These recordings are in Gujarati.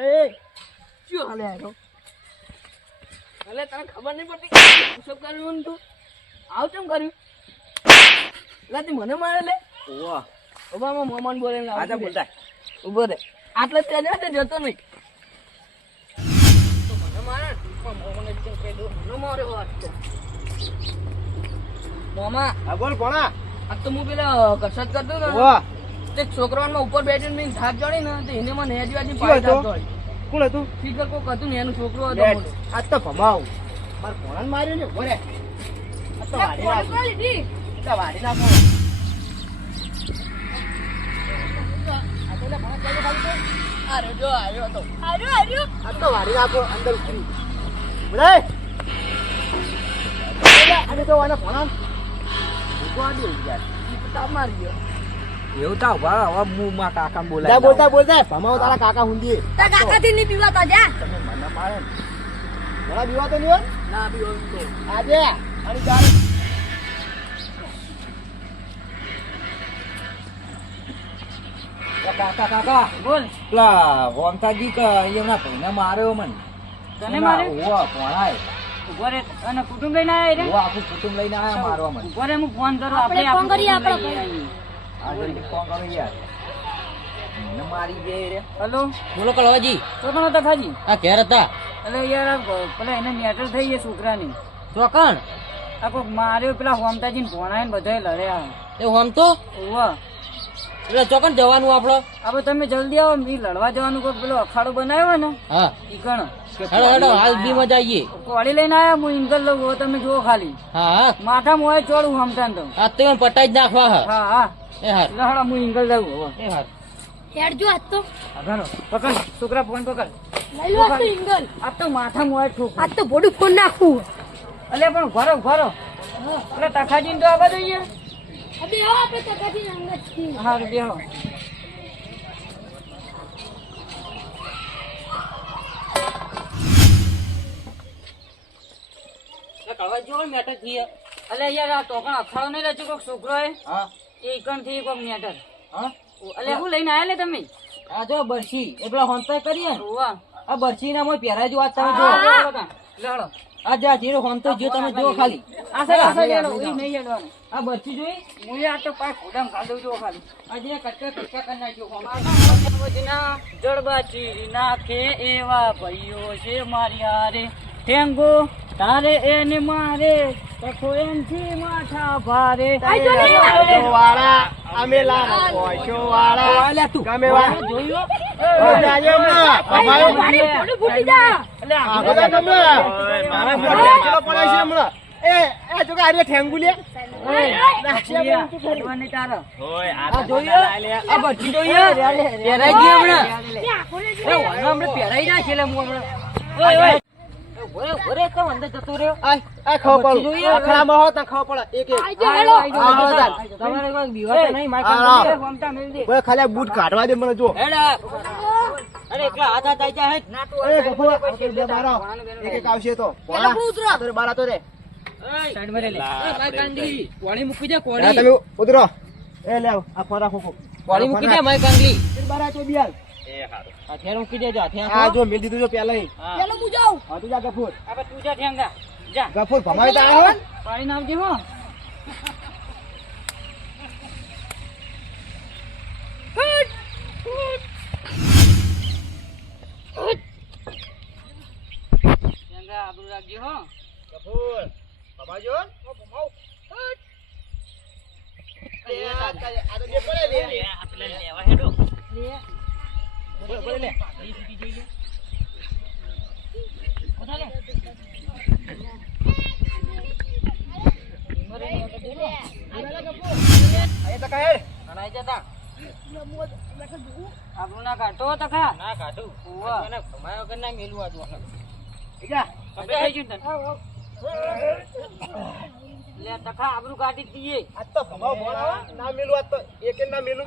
એ શું હાલે. આયો અલે તને ખબર નહીં પડતી શું કર્યું તું? આવ કેમ કર્યું? લા તી મને મારે લે. ઓવા ઉભામાં મોમાન બોલે ને આજા બોલતા. ઊભો રે. આટલે ત્યાં જાય જતો નહીં. તો મને મારે ને, પણ મોમાને મને મારે વાત મોમા. હા બોલ કોણા આ તો હું પેલા કસરત કરતો ને. ઓવા તે છોકરાઓમાં ઉપર બેઠીને મેં થાક ચડી ને તો એને મને હેજી વાજી પાડી? થાક ચડી કોણ હતું ફિકર કોક હતું ને એનું છોકરો હતો. આ તો ભમાવ માર કોણાને માર્યો ને બોલે આ તો વાડી નાખો આ તો વાડી નાખો. અરે જો આવ્યો હતો આ તો વાડી નાખો અંદર ઉતરી બોલે અને તો આને ભણા ભૂખવા દે યાર તાપ મારી ગયો એવું તા ઊભા હવે હું માં કાકા જા બોલાય બોલતા બોલતા ભમાવ તારા કાકા હુંદી તમે મને મારે ને. ઘણા તો નહીં હોય ના પીવો તો આજે અને ચાલ કાકા કાકા બોલ પેલા વમતાજી કે એમના ભાઈને માર્યો મને તને માર્યો? ઓવા ભણાય ઊભો અને કુટુંબ લઈને આવ્યા આખું કુટુંબ લઈને આયા મારવા મને ઊભો રે હું ફોન કરું આપણે ફોન કરીએ, આપણે હેલો. બોલો કળવાજી તો તમે ખાજી આ ઘેર હતા. એટલે યાર પેલા એને મેટર થઈ ગઈ છોકરાની. ચોકણ આ કોક માર્યો પેલા હોમતાજી ને ભોણાય ને બધાય લડ્યા. એ હોમ તો? ઉવા. એટલે ચોકણ જવાનું આપડે? આપણે તમે જલ્દી આવો મી લડવા જવાનું કોઈ પેલો અખાડો બનાવ્યો ને હા. ઈ ગણો. હેડો હેડો હાલ બી મજા આવીએ કોળી લઈને આયા હું ઇંગલ લઉં હો તમે જુઓ ખાલી. હા માથા મોય ચોડું હમતાન તો. આજ તો પટાઈ જ નાખવા હા હા. એ હાર. લહડા હું ઇંગલ લઉં એ હાર. હેડજો આજ તો. હા પકડ. છોકરા ફોન પકડ. લઈ લો તો ઇંગલ આ તો માથા મોય ઠોક આજ તો બોડું ફોન નાખું. અલે પણ ઘરો ઘરો એટલે તખાજી તો આવા દઈએ. અબે આવો આપણે તો કાઢી અંગત છીએ હા બેહો એ કળવાજી મેટરથી અલે યાર આ ટોકણ અખાડો નહીં રચ્યો કોક છોકરો એ હા. એ ઈકણથી કોક મેટર. હા? અલે હું લઈને આયા લે તમે? આ જો બરસી એ પેલા હોંતાઈ કરીએ ઓવા આ બરસી ના મોય પહેરાય જો આ તમે જો. લડો. આ જા જીરો હોંતો જો તમે જો ખાલી. આ આ સાઈડ હેડો નહીં હેડવાનું. આ બરસી જોઈ? હું આ તો કાઢું છું ખાલી. આ જે કટકા કટકા કરી નાખ્યો હોમ. જડબા ચીરી નાખે એવા ભાઈઓ છે મારી હારે. ઠેંગો. તારે એને મારે તખો એનથી માથા ભારે. વાળા અમે લાના પોઈશો વાળા. અલ્યા તું. ગમે વાળા જોયું જાજો હમણાં. ભમાયો બોડું ફૂટી જા આ બધા તમે મારા મોઢે ઠેંગુલો પડે છે હમણાં. એ એ કે પહેરાઈ ગઈ હમણાં. એ વાળા હમણાં પહેરાઈ નાખી લે હું હમણાં. ઓય ઓરે કેમ અંદર જતો રહ્યો? આ આ ખબર પડે. અખડામાં હો તને ખબર પડે. એક એક. હો તાર. તમારે કોઈ બીવા તો નહીં મારે આ કામ રાવ. કરી ઓય ખાલી બૂટ કાઢવા દે મને જો. હેડા. અરે એકલા હાથ હાથ આઈ જાય એ ગફો આ તો બે બારો. એક એક આવશે તો. પેલો ઉતરો. તો બારા તો રે. સાઈડમાં રે લે. માય કાંગલી કોણી મૂકી દે કોણી. તમે ઉતરો. એ લે આ ખોરા ખોખો કોણી મૂકી દે માય કાંગલી બારા તો બિયાલ મૂકી દેજો હાથે આ જો મેલ દીધું જો પેલા પેલો હું જાઉં. હા તું જા ગફુર. હવે તું જા ઠેંગા જા. ગફુર ભમાવી તા આવ્યો પાણી નામ હો. ઠેંગા આબરૂ રાખજે હો. ગફુર ભમાજો ભમાવ આ તો- જે પડે લે ના કાઢતો તકા. ના કાઢું. મને ના મેલું આ જો એ જા. હવે થઈ ગયું તને. લે તખા આબરૂ કાઢી જ દઈએ. આજ તો ભમાવ ભણાવો. ના મેલું આજ તો. એકે ના મેલું?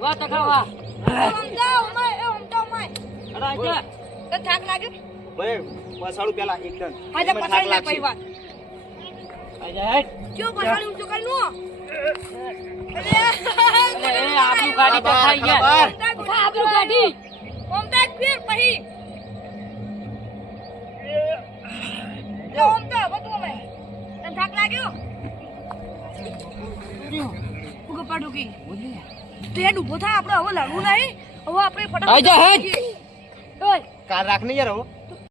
તા, તા. તા, વાહ તખા વાહ આમ જાઓ, માય, એ આમ જાઓ, માય. અરે આજા. તને થાક લાગ્યો? ભાઈ પસાડું પેલા એકદમ આજે પસાડી લે. પછી વાત. આજા હેડ. જો પસાડી ઊંચું કરી લો. અરે, એ આપણું ગાડી તો ખાઈ ગયા બરાબર. ખા, આબરૂ કાઢી. આમ તો એક ફેર પછી. લે, આમ તો હવે તું અમે. તને થાક લાગ્યો? ઉગો પાડું કી. તે હેડ ઊભો થા, આપણે હવે લડવું નહીં. હવે આપણે ફટાફટ કાર રાખ ને યાર હવે